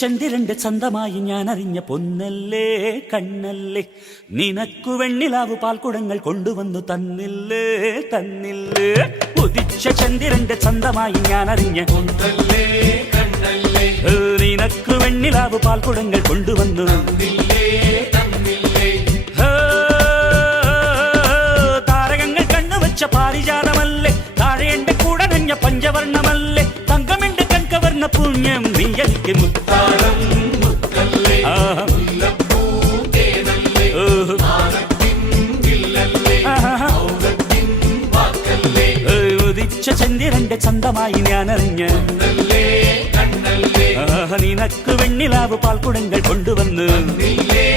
ചന്ദ്രന്റെ ചന്തമായി ഞാൻ അറിഞ്ഞ പൊന്നല്ലേ കണ്ണല്ലേ, നിനക്കു വെണ്ണിലാവ് പാൽക്കുടങ്ങൾ കൊണ്ടുവന്നു തന്നില്ലേ തന്നില്ലേ. ഉദിച്ച ചന്ദ്രന്റെ ചന്തമായി ഞാൻ അറിഞ്ഞ പൊന്നല്ലേ കണ്ണല്ലേ, നിനക്കു വെണ്ണിലാവ് പാൽക്കുടങ്ങൾ കൊണ്ടുവന്നു തന്നില്ലേ തന്നില്ലേ. താരകങ്ങൾ കണ്ണുവച്ച പാരിജാതമല്ലേ, താഴെ എന്റെ കൂടെ നഞ്ഞ പഞ്ചവർണ്ണമല്ലേ, തങ്കമെന്റെ കൺകവർണ്ണ പുണ്യം നീ എനിക്ക് താളം മുത്തല്ലേ, മുല്ലപ്പൂ തേനല്ലേ, മാനത്തിൻ വില്ലല്ലേ, മൗനത്തിൻ വാക്കല്ലേ. ഉദിച്ച ചന്ദ്രന്റെ ചന്തമായി ഞാൻ അറിഞ്ഞ പൊന്നല്ലേ കണ്ണല്ലേ, നിനക്ക് വെണ്ണിലാവ് പാൽക്കുടങ്ങൾ കൊണ്ടുവന്ന് തന്നില്ലേ